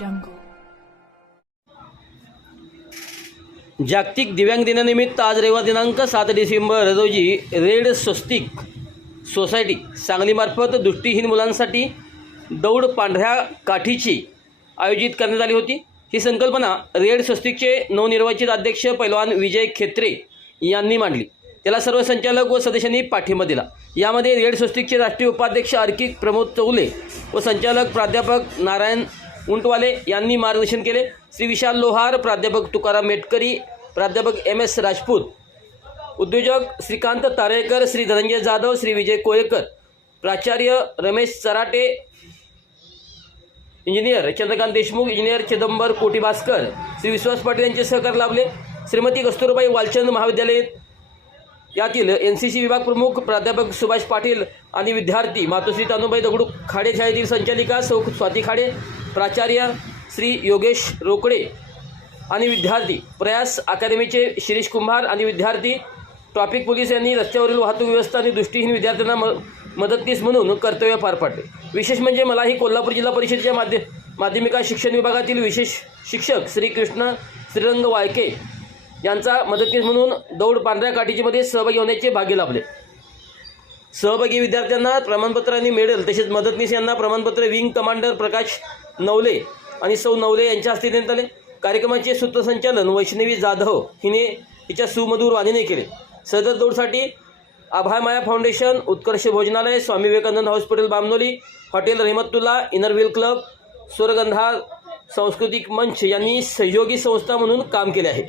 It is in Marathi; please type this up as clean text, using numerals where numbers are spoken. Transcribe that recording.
jungle. जागतिक दिव्यांग दिनानिमित्त आज रविवार दिनांक 7 डिसेंबर रोजी रेड स्वस्तिक सोसायटी सांगलीमार्फत दृष्टिहीन मुलांसाठी दौड पांढऱ्या काठीची आयोजित करण्यात आली होती। ही संकल्पना रेड स्वस्तिकचे नवनिर्वाचित अध्यक्ष पैलवान विजय खेत्रे यांनी मांडली। त्याला सर्व संचालक व सदस्यांनी पाठिंबा दिला। यामध्ये रेड स्वस्तिकचे राष्ट्रीय उपाध्यक्ष अर्कित प्रमोद चौले व संचालक प्राध्यापक नारायण उंटवाले यांनी मार्गदर्शन केले। श्री विशाल लोहार, प्राध्यापक तुकाराम मेटकरी, प्राध्यापक MS राजपूत, उद्योजक श्रीकांत तारेकर, श्री धनंजय जाधव, श्री विजय कोळेकर, प्राचार्य रमेश चराटे, इंजिनियर चंद्रकांत देशमुख, इंजिनियर चिदंबर कोटीभास्कर, श्री विश्वास पाटील यांचे सहकार लाभले। श्रीमती कस्तुरबाई वालचंद महाविद्यालय यातील NCC विभाग प्रमुख प्राध्यापक सुभाष पाटील आणि विद्यार्थी, मातोश्री तानुबाई दगडू खाडे शाळेतील संचालिका सौ स्वाती खाडे, प्राचार्य श्री योगेश रोकडे आणि विद्यार्थी, प्रयास अकादमीचे शिरीष कुंभार आणि विद्यार्थी, ट्रॅफिक पोलीस यांनी रस्त्यावरील वाहतूक व्यवस्था आणि दृष्टिहीन विद्यार्थ्यांना मदतनीस म्हणून कर्तव्य पार पाडले। विशेष म्हणजे मलाही कोल्हापूर जिल्हा परिषदेच्या माध्यमिक शिक्षण विभागातील विशेष शिक्षक श्री कृष्ण श्रीरंग वाळके यांचा मदतनीस म्हणून दौड पांढऱ्या काठीचीमध्ये सहभागी होण्याचे भाग्य लाभले। सहभागी विद्यार्थ्यांना प्रमाणपत्र आणि मेडल तसेच मदतनीस यांना प्रमाणपत्र विंग कमांडर प्रकाश नवले आणि सौ नवले यांच्या हस्ते देण्यात आले। कार्यक्रमाचे सूत्रसंचालन वैष्णवी जाधव हिच्या सुमधुर वाणीने केले। सदर दौडसाठी आभामाया foundation, Utkarsh Bhojanalaya, Swami Vivekananda hospital Bamnoli, hotel Rahmatulla, Inner Wheel club, Swargandha Sanskritik Manch यांनी सहयोगी संस्था म्हणून काम केले आहे।